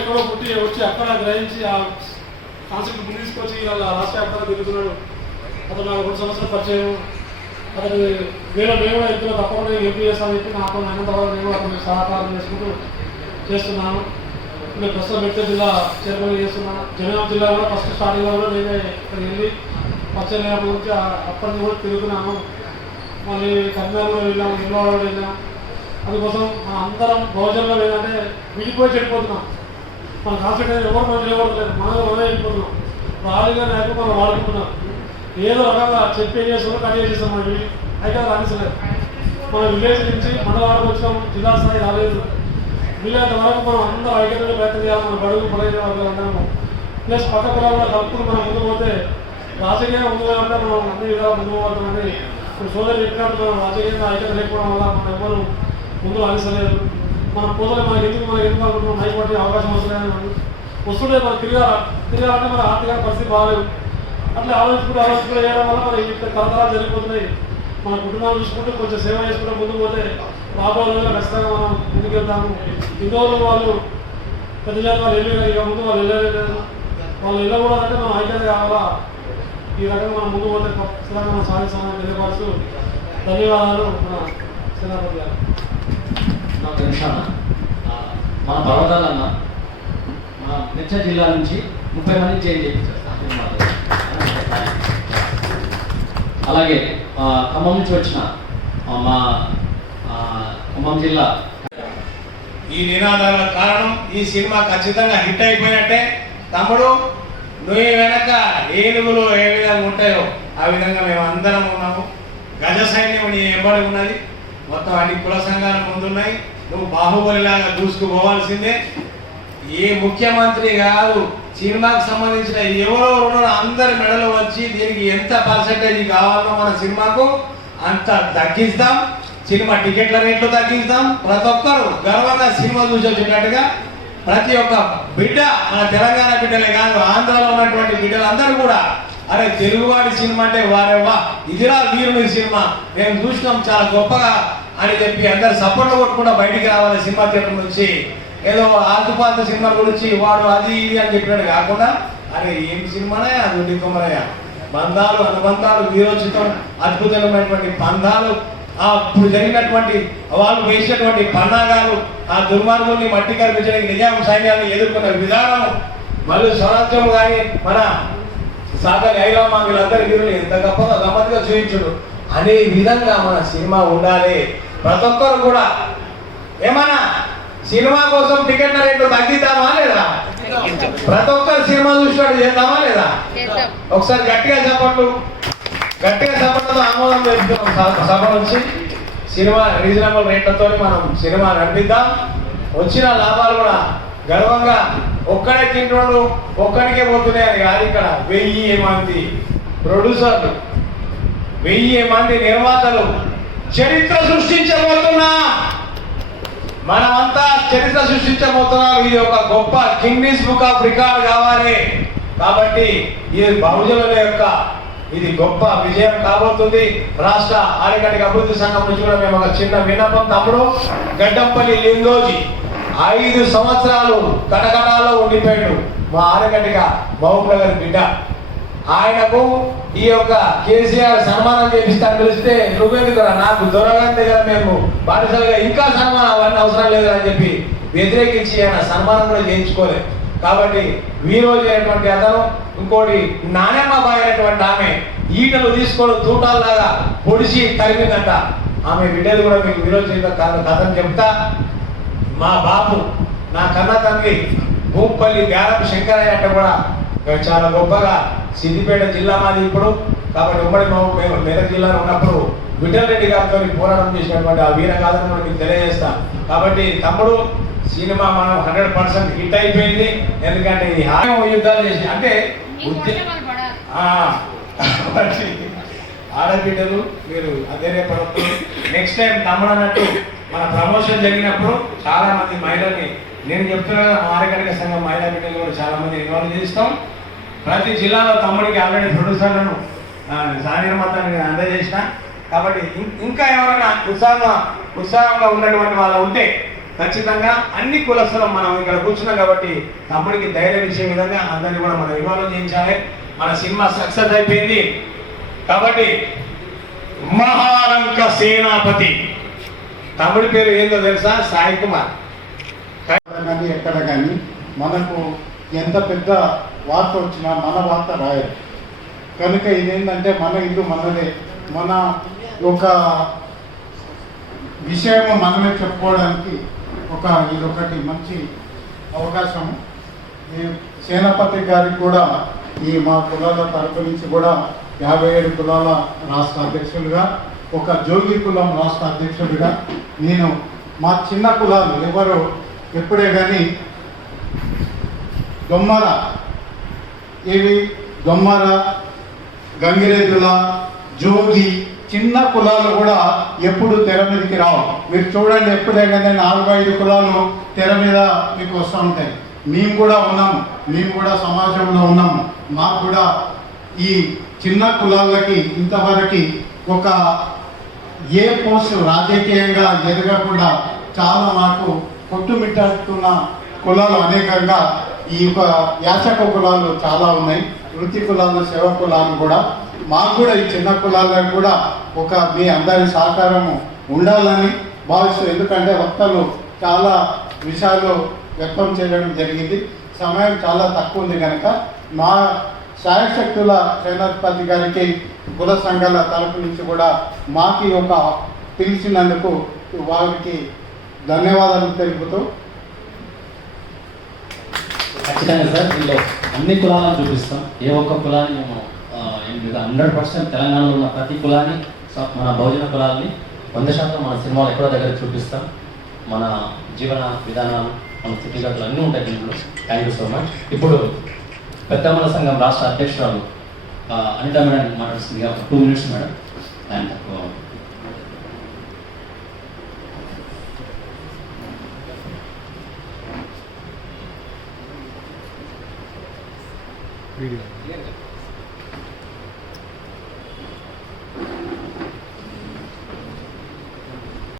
వచ్చి వచ్చి అక్కడ గ్రహించి ఆ కాన్సెప్ట్ తీసుకొచ్చి వాళ్ళ రాష్ట్ర వ్యాప్తంగా తిరుగుతున్నాడు. అతను నాకు రెండు సంవత్సరాలు పరిచయం. అతను వేరే మేము కూడా ఇద్దరు తప్పకుండా ఎంపీ చేస్తామని చెప్పి నాకు అనంతరావు నేను అతను సహకారం చేసుకుంటూ చేస్తున్నాను. నేను ప్రస్తుతం మెట్ట జిల్లా చైర్మన్ చేస్తున్నాను. జనగాం జిల్లా కూడా ఫస్ట్ స్టార్టింగ్లో కూడా నేనే ఇక్కడ వెళ్ళి పచ్చని లేనప్పటి నుంచి ఆ- అప్పటి నుంచి కూడా తిరుగుతున్నాను. మళ్ళీ కర్నూలులో వెళ్ళాం ఇంట్లో వెళ్ళాం. అందుకోసం మన అందరం భోజనంలో ఏంటంటే విడిపోయి చెడిపోతున్నాం. మన కాన్సెప్ట్ ఎవరు మనం నిలబడలేదు మనం మనమే వెళ్ళిపోతున్నాం వాళ్ళుగా నాయకులు మనం వాడుకుంటున్నాం ఏదో రకంగా చెప్పి ఏం చేస్తామో కట్ చేసేస్తాం మన వీడి అయితే రాణించలేదు మన విలేజ్ నుంచి మండలానికి వచ్చాము జిల్లా స్థాయి రాలేదు. వీళ్ళంత వరకు మనం అందరూ ఐక్యతలు ప్రయత్నం చేయాలి మన బడుగు పడైన వాళ్ళు అందరము ప్లస్ పక్క పిల్లలు కూడా కలుపుకుని మనం ముందు పోతే రాజకీయం ముందు అంటే మనం అన్ని విధాలు ముందు పోతామని ఇప్పుడు సోదరు చెప్పినట్టు మనం రాజకీయంగా ఐక్యత లేకపోవడం వల్ల మనం ఎవరు ముందు ఆలోచించలేదు మన పోతలే మన ఎందుకు మన ఎందుకు అనుకుంటున్నాం? మైక్ అవకాశం వస్తున్నాయని వస్తుండే మనం తిరగాల తిరగాలంటే మన ఆర్థిక పరిస్థితి బాగాలేదు. అట్లా ఆలోచించుకుంటూ ఆలోచించుకుంటూ చేయడం వల్ల మన ఇంత తరతరాలు జరిగిపోతున్నాయి. మన కుటుంబాలు చూసుకుంటూ కొంచెం సేవ చేసుకుంటూ ముందుకు పోతే రాబో రోజుల్లో ఖచ్చితంగా మనం ముందుకు వెళ్తాము. వాళ్ళు పెద్ద జాతి వాళ్ళు వెళ్ళి ఇక ముందు వాళ్ళు వెళ్ళలేదు వాళ్ళు వెళ్ళకూడదంటే మనం ఐక్యత కావాలా? ఈ రకంగా మనం ముందు పోతే ఖచ్చితంగా మనం సాధిస్తామని తెలియపరుస్తూ ధన్యవాదాలు. మన సేనాపతి గారు. నాకు మా మన పర్వతాలన్న మన మిర్చ జిల్లా నుంచి ముప్పై మంది చేంజ్ చేయించారు అలాగే ఖమ్మం నుంచి వచ్చిన మా ఖమ్మం జిల్లా ఈ నినాదాల కారణం ఈ సినిమా ఖచ్చితంగా హిట్ అయిపోయినట్టే. తమ్ముడు నువ్వు వెనక ఏనుగులు ఏ విధంగా ఉంటాయో ఆ విధంగా మేము అందరం ఉన్నాము. గజ సైన్యం నీ ఎంబడి ఉన్నది. మొత్తం అన్ని కుల సంఘాలు ముందున్నాయి. నువ్వు బాహుబలిలాగా దూసుకుపోవాల్సిందే. ఏ ముఖ్యమంత్రి కాదు సినిమాకి సంబంధించిన ఎవరో ఉన్నారో అందరి మెడలు వచ్చి దీనికి ఎంత పర్సెంటేజ్ కావాలో మన సినిమాకు అంత తగ్గిస్తాం. సినిమా టికెట్ల రేట్లు తగ్గిస్తాం. ప్రతి ఒక్కరు గర్వంగా సినిమా చూసి వచ్చినట్టుగా ప్రతి ఒక్క బిడ్డ మన తెలంగాణ బిడ్డలే కాదు ఆంధ్రాలో ఉన్నటువంటి బిడ్డలందరూ కూడా అరే తెలుగువాడి సినిమా అంటే వారేవా ఇదిరా వీరుని సినిమా. మేము చూసినాం చాలా గొప్పగా అని చెప్పి అందరు సపోర్ట్ కొట్టుకుంటా బయటికి రావాలి సినిమా థియేటర్ నుంచి. ఏదో ఆతుపాత సినిమా గురించి వాడు అది ఇది అని చెప్పినాడు కాకుండా అరే ఏం సినిమానే అది ఉండి కుమరయ్య? బంధాలు అనుబంధాలు వీరోచితం అద్భుతమైనటువంటి బంధాలు ఆ ఇప్పుడు జరిగినటువంటి వాళ్ళు వేసినటువంటి పన్నాగాలు ఆ దుర్మార్గుల్ని మట్టి కల్పించడానికి నిజాం సైన్యాన్ని ఎదుర్కొన్న విధానం మళ్ళీ స్వరాజ్యం కానీ మన సాగర్ ఐరామా వీళ్ళందరి వీరులు ఎంత గొప్పగా గమ్మత్తుగా చూపించుడు. అనే విధంగా మన సినిమా ఉండాలి. ప్రతి ఒక్కరు కూడా ఏమన్నా సినిమా కోసం టికెట్ల రేట్లు తగ్గిద్దామా లేదా? ప్రతి ఒక్కరు సినిమా చూసినట్టు చేద్దామా లేదా? ఒకసారి గట్టిగా చెప్పట్లు గట్టిగా చెప్పట్లతో ఆమోదం సభ- సభ నుంచి సినిమా రీజనబుల్ రేట్లతో మనం సినిమా నడిపిద్దాం. వచ్చిన లాభాలు కూడా గర్వంగా ఒక్కడే తింటున్నాడు ఒక్కడికే పోతున్నాయి అని కాదు ఇక్కడ. వెయ్యి మంది ప్రొడ్యూసర్లు. వెయ్యి మంది నిర్మాతలు? చరిత్ర సృష్టించబోతున్నా. మనమంతా చరిత్ర సృష్టించబోతున్నాం. ఇది ఒక గొప్ప గిన్నీస్ బుక్ ఆఫ్ రికార్డ్ కావాలి. కాబట్టి ఇది బహుజనుల యొక్క ఇది గొప్ప విజయం కాబోతుంది. రాష్ట్ర ఆరికటిక అభివృద్ధి సంఘం నుంచి కూడా మేము ఒక చిన్న విన్నపం. తమ్ముడు గడ్డంపల్లి లింగోజీ. ఐదు సంవత్సరాలు కటకటాల్లో ఉండిపోయాడు మా ఆనగడ్డిగా మహబూబ్ గారి బిడ్డ. ఆయనకు ఈ యొక్క కేసీఆర్ సన్మానం చేపిస్తాను పిలిస్తే నువ్వెందుకురా? నాకు దొరగాని దగ్గర మేము బానిసలుగా ఇంకా సన్మానం అవన్నీ అవసరం లేదు అని చెప్పి వ్యతిరేకించి ఆయన సన్మానం కూడా చేయించుకోలేదు కాబట్టి వీరోజు అయినటువంటి అతను ఇంకోటి నానమ్మ బాయ్ అనేటువంటి ఆమె ఈటలు తీసుకొని తూటాల్లాగా పొడిచి తరిమిందంట. ఆమె బిడ్డలు కూడా మీకు వీరోజు కథను చెప్తా. మా బాబు నా కన్న తండ్రి భూపల్లి గారపు శంకరయ్య అంటే కూడా చాలా గొప్పగా సిద్దిపేట జిల్లా మాది ఇప్పుడు. కాబట్టి ఉమ్మడి మా- మేము మెదక్ జిల్లాలో ఉన్నప్పుడు విఠల్ రెడ్డి గారితో పోరాటం చేసినటువంటి ఆ వీర గాథను కూడా మీకు తెలియజేస్తాం. కాబట్టి తమ్ముడు సినిమా మనం హండ్రెడ్ పర్సెంట్ హిట్ అయిపోయింది. ఎందుకంటే ఈ హాయం యుద్ధాలు చేసి అంటే ఆడబిడ్డలు మీరు అధైర్యపడద్దు. నెక్స్ట్ టైం తమ్ముడన్నట్టు మన ప్రమోషన్ జరిగినప్పుడు చాలా మంది మహిళల్ని నేను చెప్తున్నా మారకరిక సంఘం మహిళా బిడ్డలు కూడా చాలా మంది ఇన్వాల్వ్ చేస్తాం. ప్రతి జిల్లాలో తమ్ముడికి ఆల్రెడీ ప్రొడ్యూసర్లను సానిర్మాతాన్ని అందజేసిన. కాబట్టి ఇం- ఇంకా ఎవరైనా ఉత్సాహంగా ఉత్సాహంగా ఉన్నటువంటి వాళ్ళు ఉంటే ఖచ్చితంగా అన్ని కులస్తులం మనం ఇక్కడ కూర్చున్నాం కాబట్టి తమ్ముడికి ధైర్యం ఇచ్చే విధంగా అందరినీ కూడా మనం ఇన్వాల్వ్ చేయించాలి. మన సినిమా సక్సెస్ అయిపోయింది. కాబట్టి మహాలంక సేనాపతి తమ్ముడి పేరు ఏందో తెలుసా? సాయి కుమార్. కానీ ఎక్కడ కానీ మనకు ఎంత పెద్ద వార్త వచ్చినా మన వార్త రాయరు. కనుక ఇదేంటంటే మన ఇల్లు మనదే. మన ఒక విషయము మనమే చెప్పుకోవడానికి ఒక ఇదొకటి మంచి అవకాశం. ఈ సేనాపతి గారికి కూడా ఈ మా కులాల తరపు నుంచి కూడా యాభై ఏడు కులాల రాష్ట్ర అధ్యక్షులుగా ఒక జోగి కులం రాష్ట్ర అధ్యక్షుడిగా నేను మా చిన్న కులాలు ఎవరు ఎప్పుడే కానీ దొమ్మర. ఇవి దొమ్మర గంగిరెద్దుల జోగి చిన్న కులాలు కూడా ఎప్పుడు తెర మీదకి రావు. మీరు చూడండి ఎప్పుడే కానీ నాలుగు ఐదు కులాలు తెర మీద మీకు వస్తూ ఉంటాయి. మేము కూడా ఉన్నాము. మేము కూడా సమాజంలో ఉన్నాము. మాకు కూడా ఈ చిన్న కులాలకి ఇంతవరకు ఒక ఏ పోస్ట్ రాజకీయంగా ఎదగకుండా చాలా మాకు కొట్టుమిట్టాడుతున్న కులాలు అనేకంగా ఈ యొక్క యాచక కులాలు చాలా ఉన్నాయి. వృత్తి కులాలు సేవ కులాలు కూడా. మాకు కూడా ఈ చిన్న కులాలకు కూడా ఒక మీ అందరి సహకారము ఉండాలని భావిస్తూ ఎందుకంటే వక్తలు చాలా విషయాలు వ్యక్తం చేయడం జరిగింది. సమయం చాలా తక్కువ ఉంది కనుక మా శాయశక్తుల సేనాధిపతి గారికి కుల సంఘాల తరపు నుంచి కూడా మాకి ఒక పిలిచినందుకు వారికి ధన్యవాదాలు తెలుపుతూ. ఖచ్చితంగా సార్ వీళ్ళు అన్ని కులాలను చూపిస్తాం. ఏ ఒక్క కులాన్ని మేము హండ్రెడ్ పర్సెంట్ తెలంగాణలో ఉన్న ప్రతి కులాన్ని మన భోజన కులాలని వంద శాతం మన సినిమాలు ఎక్కడో దగ్గర చూపిస్తాం. మన జీవన విధానాలు మన స్థితిగతులు అన్నీ ఉంటాయి దీంట్లో. థ్యాంక్ యూ సో మచ్ ఇప్పుడు పెద్దమ్మల సంఘం రాష్ట్ర అధ్యక్షురాలు ఆ, అనిత మేడం మాట్లాడుతుంది. ఒక two minutes madam and video